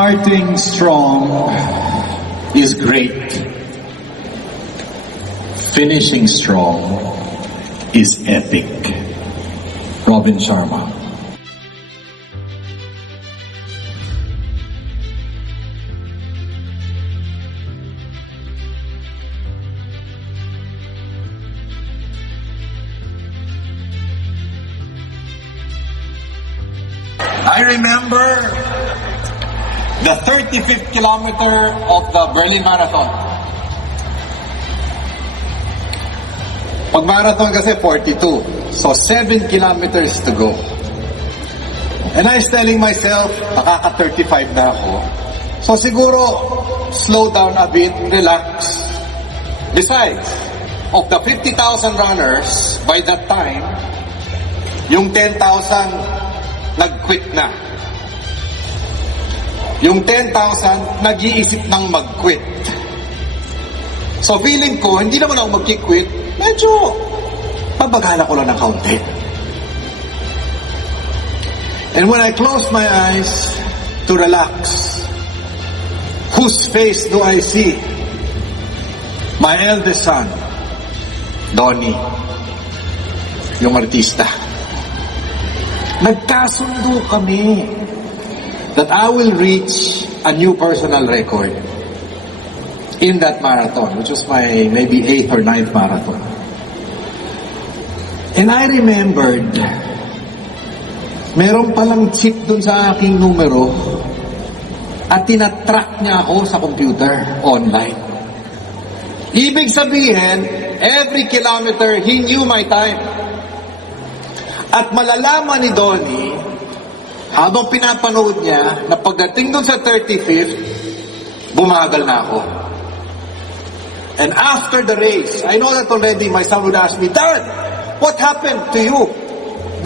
Starting strong is great. Finishing strong is epic. Robin Sharma. I remember the 35th kilometer of the Berlin Marathon. Pag marathon kasi 42, so 7 kilometers to go. And I was telling myself, makaka-35 na ako. So siguro, slow down a bit, relax. Besides, of the 50,000 runners, by that time, yung 10,000 nag-quit na. Yung 10,000 nag-iisip ng mag-quit. So feeling ko, hindi naman ako mag-quit, medyo pabagala ko lang ng kaunti. And when I close my eyes to relax, whose face do I see? My eldest son, Donnie, yung artista. Nagkasundo kami that I will reach a new personal record in that marathon, which was my maybe 8th or 9th marathon. And I remembered, meron palang chip dun sa aking numero at tinatrack niya ako sa computer online. Ibig sabihin, every kilometer, he knew my time. At malalaman ni Donnie, habang pinapanood niya, na pagdating dun sa 35th, bumagal na ako. And after the race, I know that already my son would ask me, Dad, what happened to you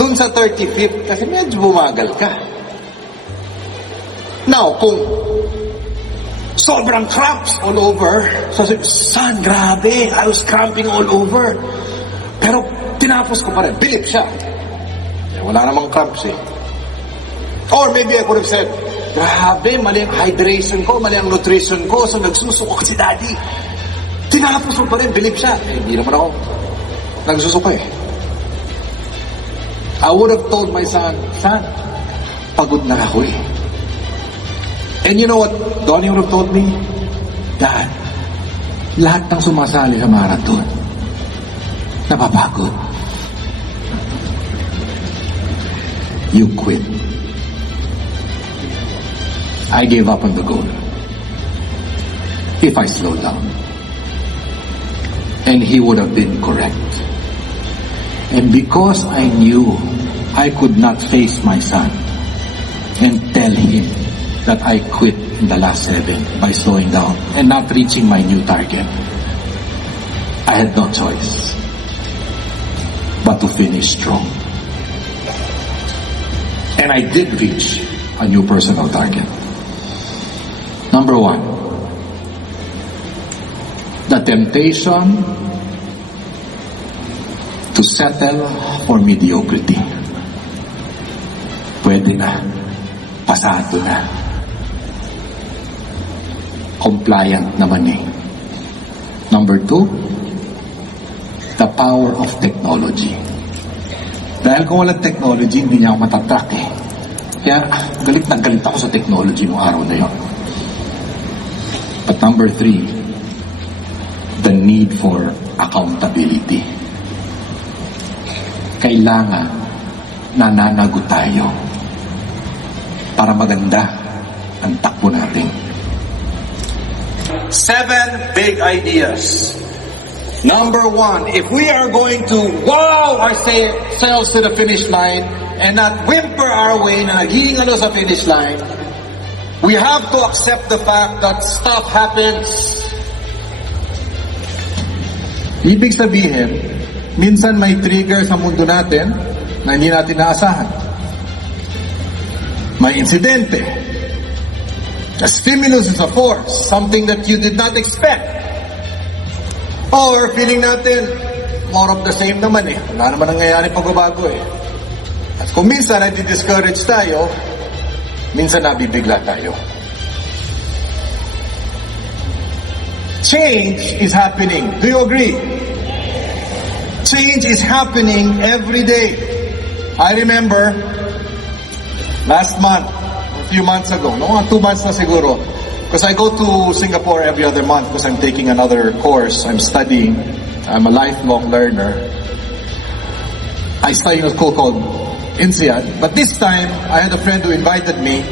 dun sa 35th? Kasi medyo bumagal ka. Now, kung sobrang cramps all over, so son, grabe, I was cramping all over. Pero tinapos ko pa rin, bilip siya. Wala namang cramps eh. Or maybe I could have said, grabe, mali ang hydration ko, mali ang nutrition ko, so nagsusuko si daddy. Tinapos mo pa rin, believe siya. Eh, hindi naman ako nagsusuko eh. I would have told my son, pagod na ako eh. And you know what Donnie would have told me? Dad, lahat ng sumasali sa marathon, napapagod. You quit. I gave up on the goal. If I slowed down. And he would have been correct. And because I knew I could not face my son and tell him that I quit in the last 7 by slowing down and not reaching my new target, I had no choice but to finish strong. And I did reach a new personal target. Number 1, the temptation to settle for mediocrity. Pwede na. Pasado na. Compliant naman eh. Number 2, the power of technology. Dahil kung walang technology, hindi niya ako matatrack eh. Kaya galit na galit ako sa technology noong araw na yun. But number 3, the need for accountability. Kailangan nananago tayo para maganda ang takbo natin. 7 big ideas. Number 1, if we are going to wow ourselves to the finish line and not whimper our way na naging sa finish line, we have to accept the fact that stuff happens. Ibig sabihin, minsan may trigger sa mundo natin na hindi natin naasahan. May insidente. A stimulus is a force, something that you did not expect. Or feeling natin, more of the same naman eh. Wala naman nangyayari pagbabago eh. At kung minsan nadi-discourage tayo, minsan nabibigla tayo. Change is happening. Do you agree? Change is happening every day. I remember last month, a few months ago, 2 months na siguro, because I go to Singapore every other month because I'm taking another course. I'm studying. I'm a lifelong learner. I study in a school called INSEAD. But this time, I had a friend who invited me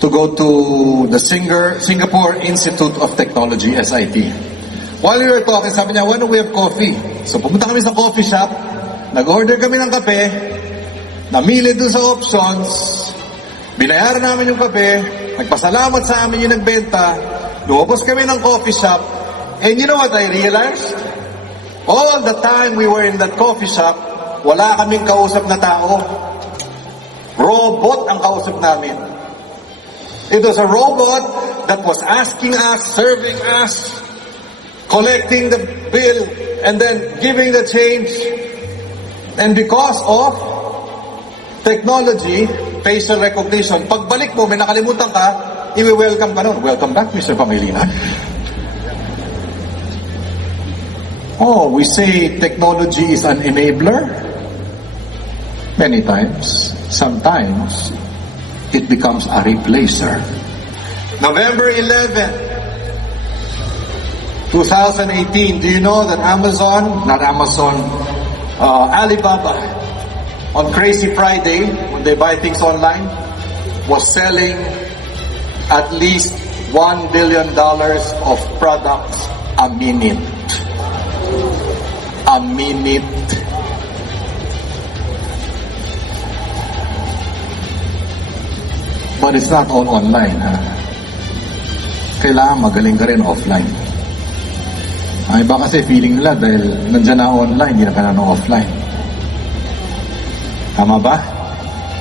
to go to the Singapore Institute of Technology, SIT. While we were talking, sabi niya, why don't we have coffee? So pumunta kami sa coffee shop, nag-order kami ng kape, namili dun sa options, binayaran namin yung kape, nagpasalamat sa amin yung nagbenta, lumabas kami ng coffee shop, and you know what I realized? All the time we were in that coffee shop, wala kaming kausap na tao. Robot ang kausap namin. It was a robot that was asking us, serving us, collecting the bill, and then giving the change. And because of technology, facial recognition, pagbalik mo, may nakalimutan ka, i-welcome ka nun. Welcome back, Mr. Pangilinan. Oh, we say technology is an enabler. Many times. Sometimes, it becomes a replacer. November 11, 2018, do you know that Alibaba, on Crazy Friday, when they buy things online, was selling at least $1 billion of products a minute. A minute. But it's not all online, ha? Kailangan magaling ka rin offline. Ay, iba kasi feeling nila dahil nandiyan na online, hindi na kailangan ng offline. Tama ba?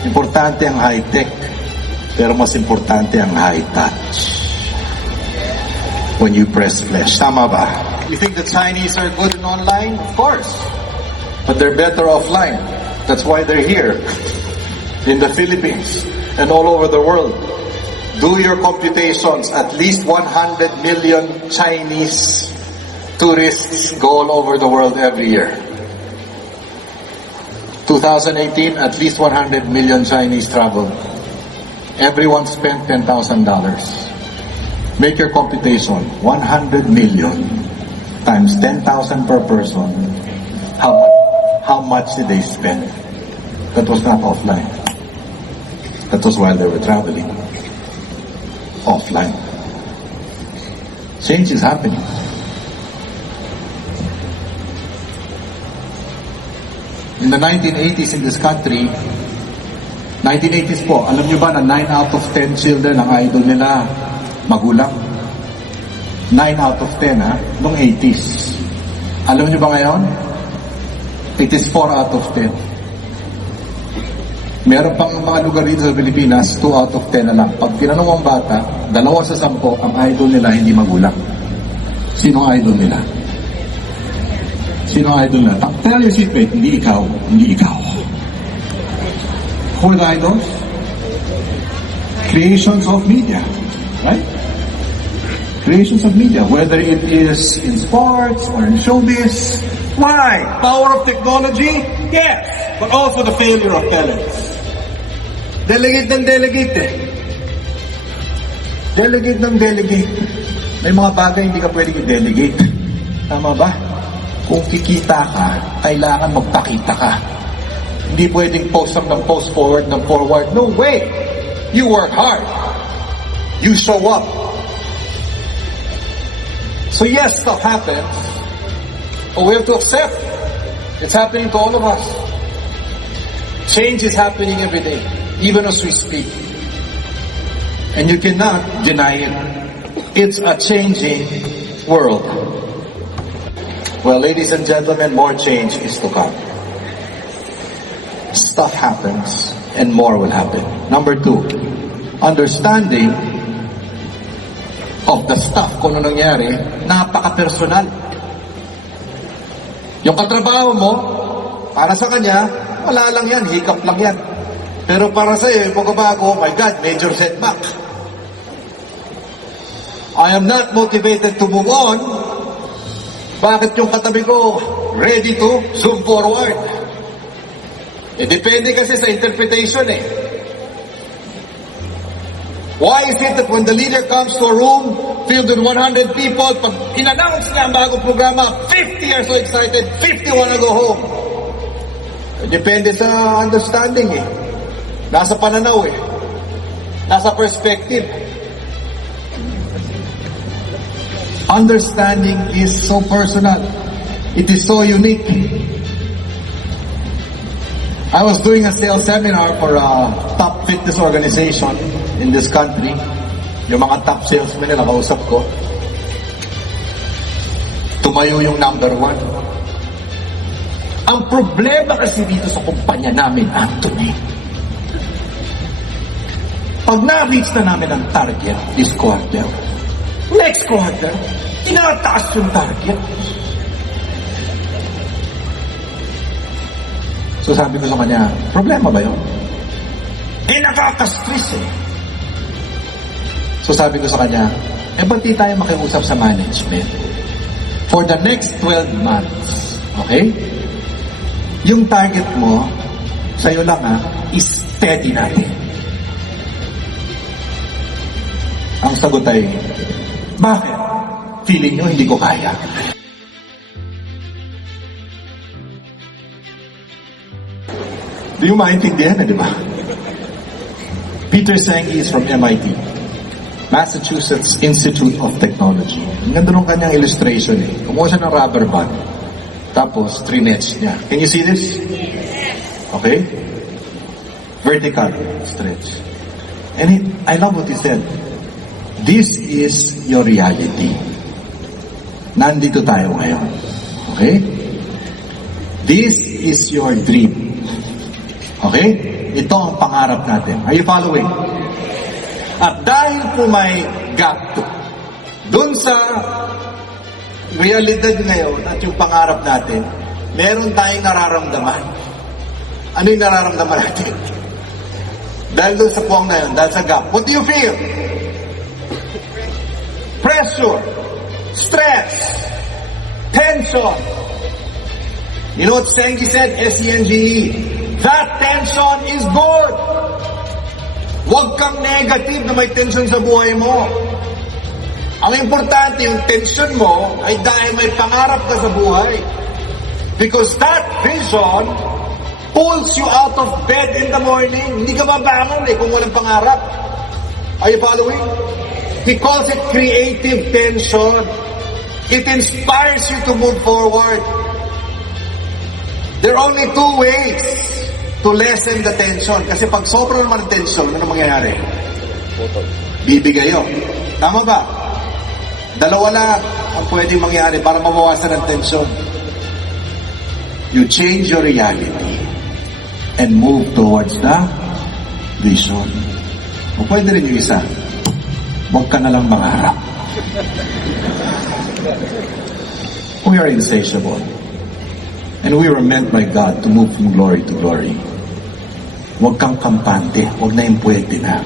Importante ang high-tech, pero mas importante ang high-touch. When you press flash. Tama ba? You think the Chinese are good in online? Of course. But they're better offline. That's why they're here. In the Philippines and all over the world. Do your computations. At least 100 million Chinese tourists go all over the world every year. 2018, at least 100 million Chinese traveled. Everyone spent $10,000. Make your computation. 100 million times 10,000 per person. How much did they spend? That was not offline. That was while they were traveling. Offline. Change is happening. In the 1980s in this country, 1980s po, alam nyo ba na 9 out of 10 children ang idol nila magulang? 9 out of 10, ha? Noong 80s. Alam nyo ba ngayon? It is 4 out of 10. Meron pang mga lugar dito sa Pilipinas, 2 out of 10 na lang. Pag tinanong ang bata, 2 sa 10, ang idol nila hindi magulang. Sino ang idol nila? Sino ang idol nila? Tell your seatmate, hindi ikaw, hindi ikaw. Who are the idols? Creations of media. Right? Creations of media, whether it is in sports or in showbiz. Why? Power of technology? Yes. But also the failure of talents. Delegate ng delegate eh. Delegate ng delegate. May mga bagay hindi ka pwedeng i-delegate. Tama ba? Kung kikita ka, kailangan magpakita ka. Hindi pwedeng post ng post forward ng forward. No way! You work hard. You show up. So yes, stuff happens. But we have to accept. It's happening to all of us. Change is happening every day, even as we speak. And you cannot deny it. It's a changing world. Well, ladies and gentlemen, more change is to come. Stuff happens, and more will happen. Number 2, understanding of the stuff kung ano nangyari, napaka-personal. Yung katrabaho mo, para sa kanya, wala lang yan, hiccup lang yan. Pero para sa iyo, yung pagbabago, oh my God, major setback. I am not motivated to move on. Bakit yung katabi ko ready to zoom forward? Depende kasi sa interpretation eh. Why is it that when the leader comes to a room filled with 100 people, pag in-announce niya ang bagong programa, 50 are so excited, 50 wanna go home? Depende sa understanding eh. Nasa pananaw eh. Nasa perspective. Understanding is so personal. It is so unique. I was doing a sales seminar for a top fitness organization in this country. Yung mga top salesmen na nakausap ko. Tumayo yung number 1. Ang problema kasi dito sa kumpanya namin, Anthony, pag na-reach na namin ang target this quarter, next quarter, tinataas yung target. So sabi ko sa kanya, problema ba yun? Nakaka-stress eh. So sabi ko sa kanya, ba't di tayo makiusap sa management? For the next 12 months, okay? Yung target mo, sa'yo lang is steady natin. Ang sagot ay, bakit? Feeling nyo hindi ko kaya. Di mo maintindihan di ba? Peter Senge is from MIT, Massachusetts Institute of Technology. Ang ganda nung kanyang illustration eh. Kumuha siya ng rubber band. Tapos, 3 nets niya. Can you see this? Okay? Vertical stretch. And I love what he said. This is your reality. Nandito tayo ngayon. Okay? This is your dream. Okay? Ito ang pangarap natin. Are you following? At dahil po may gap dun sa realidad ngayon at yung pangarap natin, meron tayong nararamdaman. Ano yung nararamdaman natin? Dahil dun sa puwang na yun, dahil sa gap. What do you feel? Pressure, stress, tension. You know what Senge said? S-E-N-G-E. That tension is good. Huwag kang negative na may tension sa buhay mo. Ang importante, yung tension mo ay dahil may pangarap ka sa buhay. Because that vision pulls you out of bed in the morning. Hindi ka mabangon kung walang pangarap. Are you following? He calls it creative tension. It inspires you to move forward. There are only 2 ways to lessen the tension. Kasi pag sobrang naman ang tension, ano mangyayari? Bibigayo. Tama ba? 2 lang ang pwedeng mangyari para mabawasan ang tension. You change your reality and move towards the vision. O pwede rin yung isa. Huwag ka na lang mangarap. We are insatiable. And we were meant by God to move from glory to glory. Huwag kang kampante. Huwag na yung pwede na.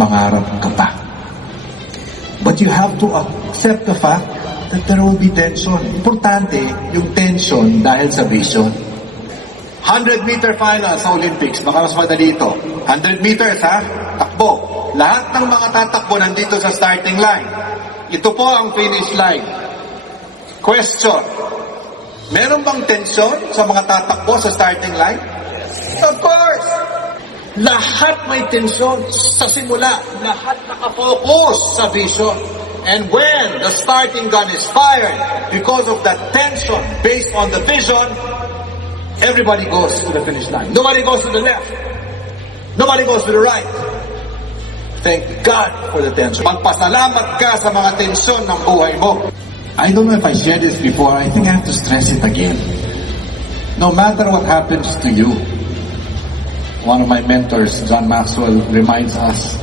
Mangarap ka pa. But you have to accept the fact that there will be tension. Importante yung tension dahil sa vision. 100-meter final sa Olympics. Baka mas madali ito. 100 meters takbo. Lahat ng mga tatakbo nandito sa starting line. Ito po ang finish line. Question. Meron bang tension sa mga tatakbo sa starting line? Of course! Lahat may tension sa simula. Lahat nakafocus sa vision. And when the starting gun is fired, because of that tension based on the vision, everybody goes to the finish line. Nobody goes to the left. Nobody goes to the right. Thank God for the tension. Magpasalamat ka sa mga tensyon ng buhay mo. I don't know if I shared this before. I think I have to stress it again. No matter what happens to you, one of my mentors, John Maxwell, reminds us,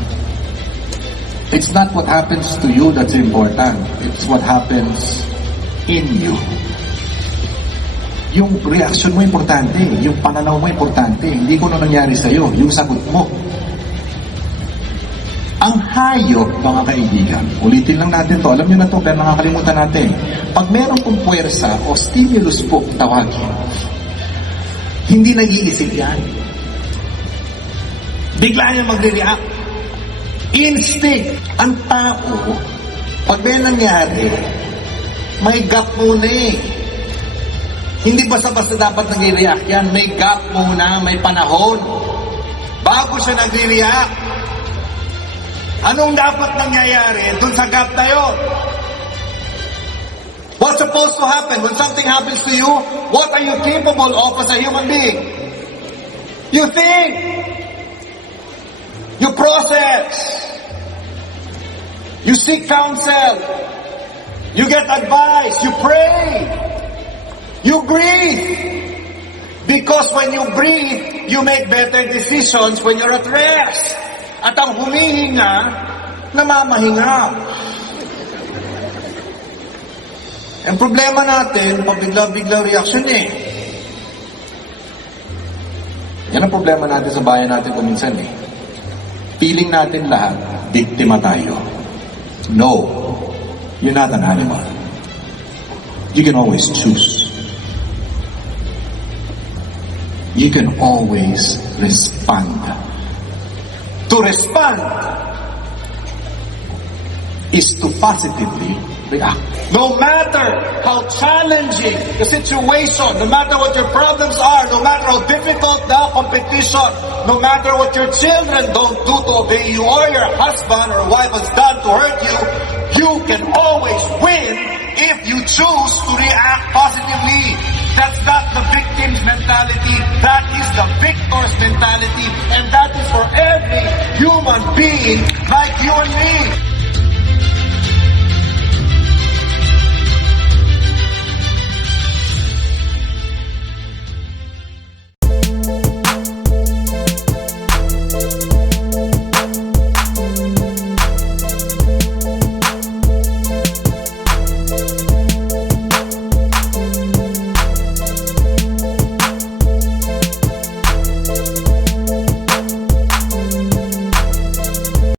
it's not what happens to you that's important. It's what happens in you. Yung reaction mo importante. Yung pananaw mo importante. Hindi ko na nangyari sa'yo. Yung sagot mo. Ang hayop, mga kaibigan, ulitin lang natin to, alam nyo na to, pero nakakalimutan natin. Pag meron pong puwersa o stimulus po tawagin, hindi nag-iisip yan. Bigla niya magre-react. Instinct. Ang tao, pag may nangyari, may gap muna eh. Hindi basta-basta dapat nag-react yan. May gap muna, may panahon. Bago siya nag-react. Anong dapat nangyayari dun sa gap na yun? What's supposed to happen when something happens to you? What are you capable of as a human being? You think. You process. You seek counsel. You get advice. You pray. You breathe. Because when you breathe, you make better decisions when you're at rest. At ang humihinga, namamahinga. Ang problema natin, pabigla-bigla reaction eh. Yan ang problema natin sa bayan natin kuminsan eh. Feeling natin lahat, biktima tayo. No, you're not an animal. You can always choose. You can always respond. To respond is to positively react. No matter how challenging the situation, no matter what your problems are, no matter how difficult the competition, no matter what your children don't do to obey you or your husband or wife has done to hurt you, you can always win if you choose to react positively. That's not the victim's mentality. That is the victor's mentality. And that is for every human being like you and me.